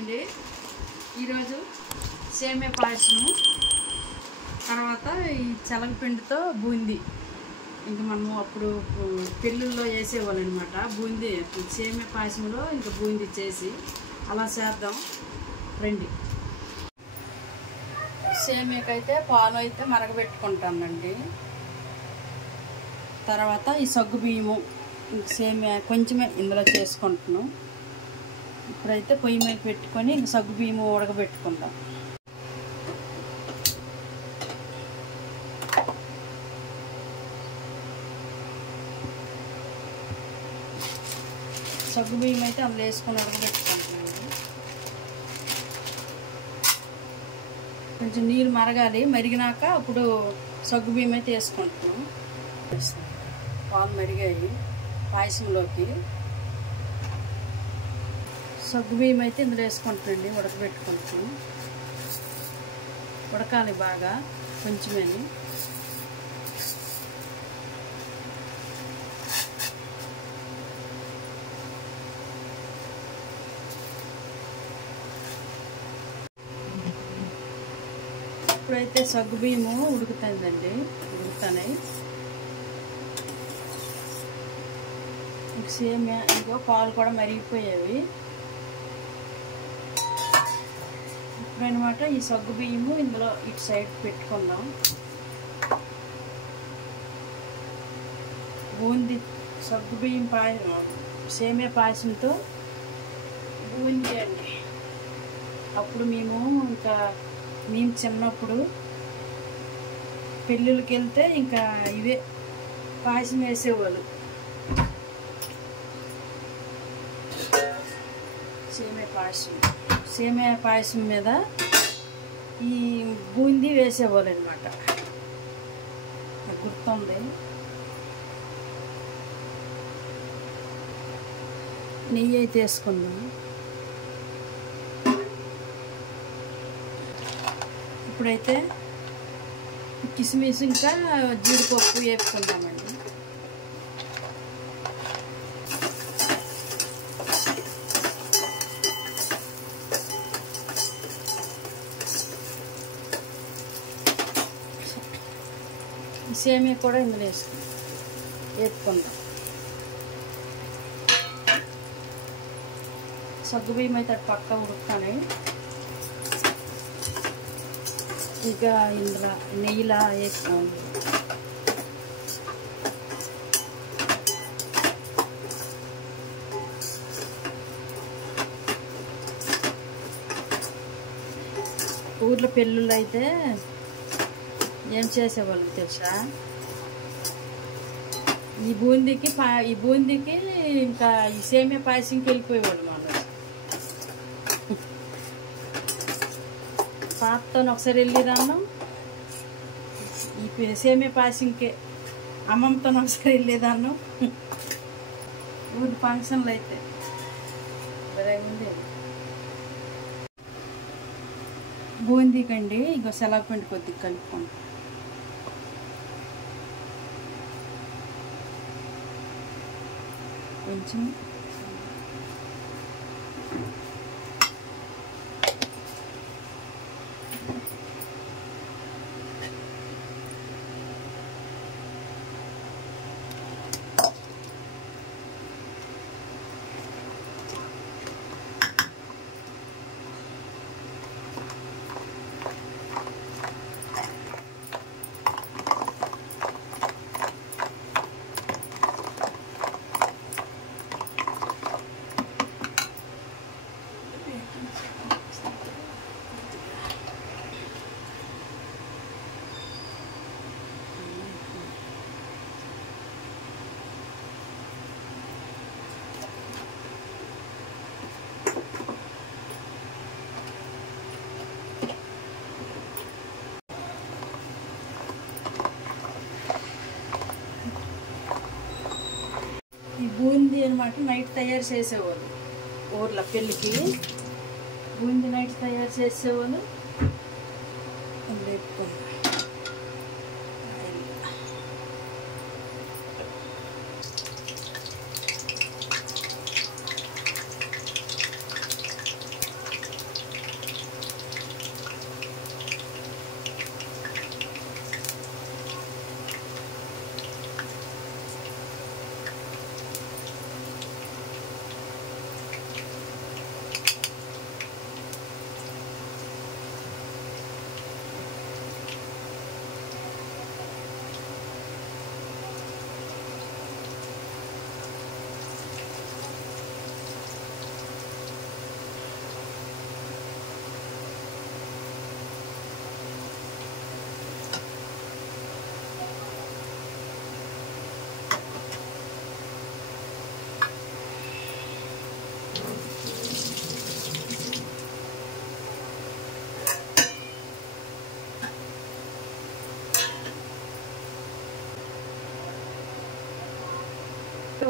అండి. ఈరోజు సేమియా పాయసం తర్వాత ఈ శనగపిండితో బూందీ. ఇంకా మనము అప్పుడు పెళ్ళిళ్ళలో వేసేవాళ్ళు అనమాట. బూందీ సేమియా పాయసంలో ఇంకా బూందీ చేసి అలా చేద్దాం రండి. సేమియాకైతే పాలు అయితే మరగబెట్టుకుంటానండి. తర్వాత ఈ సగ్గు బియ్యము సేమియా కొంచెమే ఇందులో చేసుకుంటున్నాం. ఇప్పుడైతే పొయ్యి మీద పెట్టుకొని ఇంక సగ్గు బియ్యము ఉడకబెట్టుకుందాం. సగ్గు బియ్యం అయితే అందులో వేసుకొని ఉడకబెట్టుకుంటున్నాను. కొంచెం నీళ్ళు మరగాలి. మరిగినాక అప్పుడు సగ్గు బియ్యం అయితే వేసుకుంటున్నాం. పాలు మరిగాయి పాయసంలోకి. సగ్గు బియ్యం అయితే ఇందులో వేసుకుంటానండి. ఉడకబెట్టుకుంటాను. ఉడకాలి బాగా కొంచెమని. ఇప్పుడైతే సగ్గు బియ్యము ఉడుకుతుందండి. ఉడుకుతాయి. సేమియా ఇంకో పాలు కూడా మరిగిపోయేవి ఇప్పుడనమాట. ఈ సగ్గు బియ్యము ఇందులో ఇటు సైడ్ పెట్టుకుందాం. బూందీ సగ్గు బియ్యం సేమియా పాయసంతో బూందీ అండి. అప్పుడు మేము చిన్నప్పుడు పెళ్ళిళ్ళకి వెళ్తే ఇంకా ఇవే పాయసం వేసేవాళ్ళు. సేమియా పాయసం మీద ఈ బూందీ వేసేవాళ్ళు అనమాట. గుర్తుంది. నెయ్యి అయితే వేసుకుందాం. ఇప్పుడైతే కిస్మిస్ ఇంకా జీడిపప్పు వేపుకుందామండి. సేమియా కూడా ఇందులో వేపుకుందాం. సగ్గు బియ్యం అయితే అటు పక్క ఉడుకుతాయి. ఇక ఇందులో నెయ్యిలా వేసుకోండి. ఊర్లో పెళ్ళిళ్ళు అయితే ఏం చేసేవాళ్ళు తెలుసా? ఈ బూందీకి ఇంకా ఈ సేమియా పాయసంకి వెళ్ళిపోయేవాళ్ళు. మన పాపతో ఒకసారి వెళ్ళేదాన్ని. ఈ సేమియా పాయసంకి అమ్మమ్మతో ఒకసారి వెళ్ళేదాన్ని. ఊరి ఫంక్షన్లు అయితే ఉంది. బూందీకండి ఇంకో శనగపిండి కొద్దిగా కలుపుకోండి. కొంచెం బూందీ అనమాట నైట్ తయారు చేసేవాళ్ళు. ఊర్లో పెళ్ళికి బూందీ నైట్ తయారు చేసేవాళ్ళు.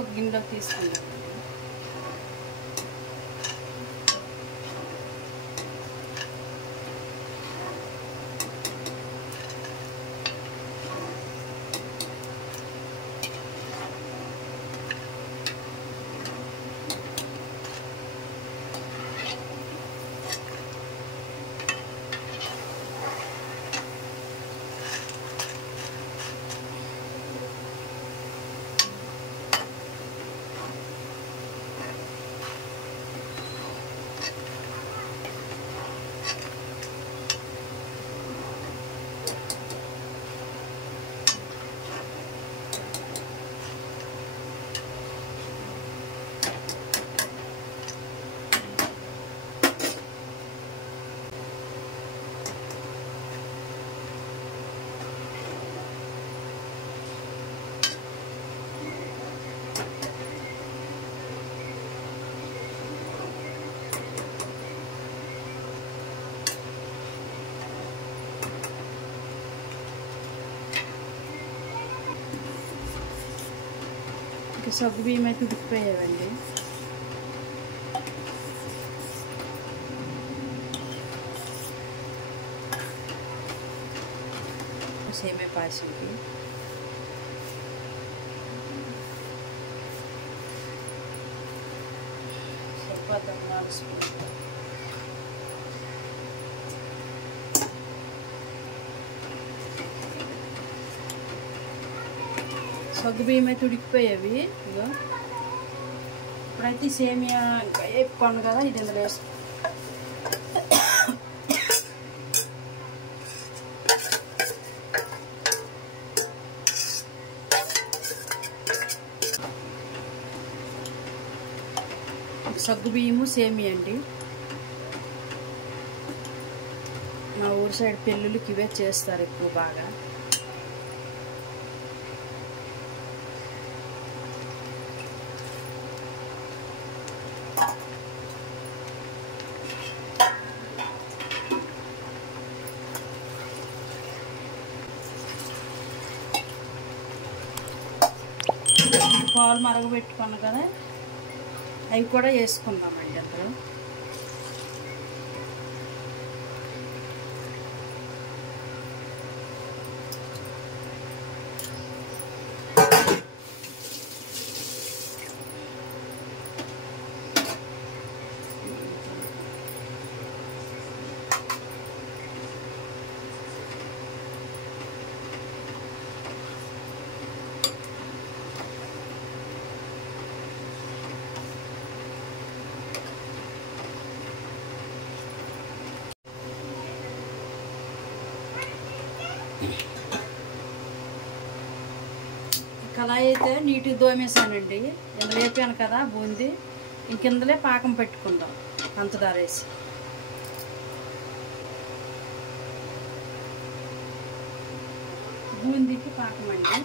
ఒక గిన్నెలోకి తీసుకుందాం. సగ్గు బియ్యం అయితే ఉడికిపోయావండి. సేమే పాసింది. సరిపోతాం 4 స్పూన్లు. సగ్గు బియ్యం అయితే ఉడికిపోయేవి. ఇగో ఇప్పుడైతే సేమియా వేపుకోండి కదా, ఇది ఇందులో వేసుకో. సగ్గు బియ్యము సేమియా అండి. మా ఊరు సైడ్ పెళ్ళిళ్ళకి ఇవే చేస్తారు ఎక్కువ బాగా. పాలు మరగబెట్టుకున్నాం కదా, అవి కూడా వేసుకుందామండి అందులో. కళాయి అయితే నీటికి దోమేసానండి. ఇందులో వేపాను కదా బూందీ, ఇంకిందలే పాకం పెట్టుకుందాం పంచదార వేసి. బూందీకి పాకం అండి,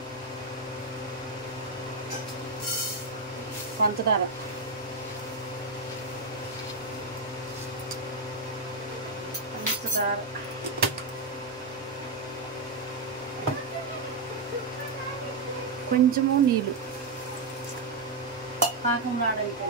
పంచదార. పంచదార కొంచెము నీళ్ళు పాకం రావడానికి.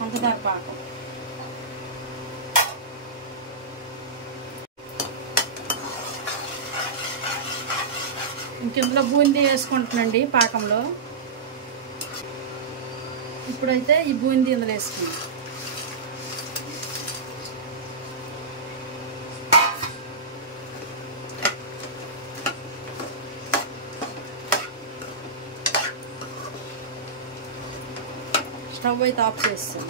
పంచదార పాకం. ఇందులో బూందీ వేసుకుంటున్నాండి పాకంలో. ఇప్పుడైతే ఈ బూందీ ఇందులో వేసుకుంటాం. స్టవ్ అయితే ఆఫ్ చేస్తాం.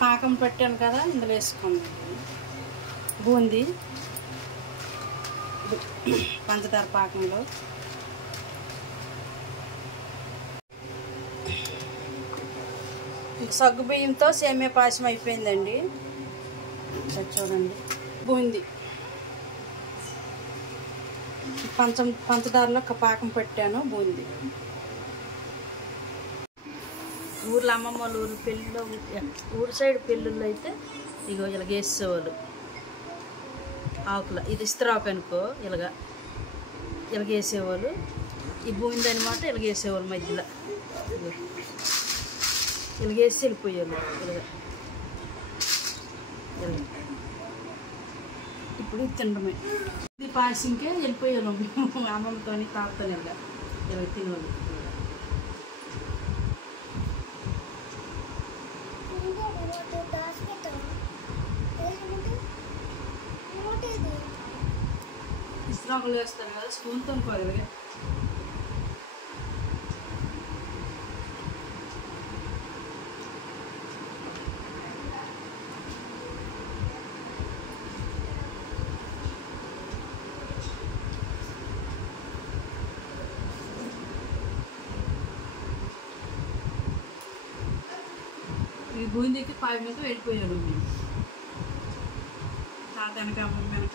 పాకం పెట్టాను కదా, ఇందులో వేసుకుందాం. బూందీ పంచదార పాకంలో సగ్గు బియ్యంతో సేమియా పాయసం అయిపోయిందండి. చూడండి బూందీ పంచదారలో పాకం పెట్టాను. బూందీ ఊర్లో అమ్మమ్మ వాళ్ళ ఊరు పెళ్ళిలో ఊరు సైడ్ పెళ్ళిళ్ళు అయితే ఇగో ఇలాగ వేసేవాళ్ళు ఆకుల. ఇది ఇస్తరాకు అనుకో ఇలాగ వేసేవాళ్ళు. ఈ బూందీ అనమాట ఇలాగ వేసేవాళ్ళు మధ్యలో ఇలాగ వేసి వెళ్ళిపోయేవాళ్ళు ఇలాగ. ఇప్పుడు తినడమే. ఇది పాయసంకే వెళ్ళిపోయాను అమ్మమ్మతో తాతతో ఇలాగ తినేవాళ్ళు. ఇస్త్రాకులు వేస్తారు కదా స్పూన్తో అనుకోవాలి. ఈ బూందీకి 5 మీద వెళ్ళిపోయాడు తాత వెనక అమ్మ వెనక.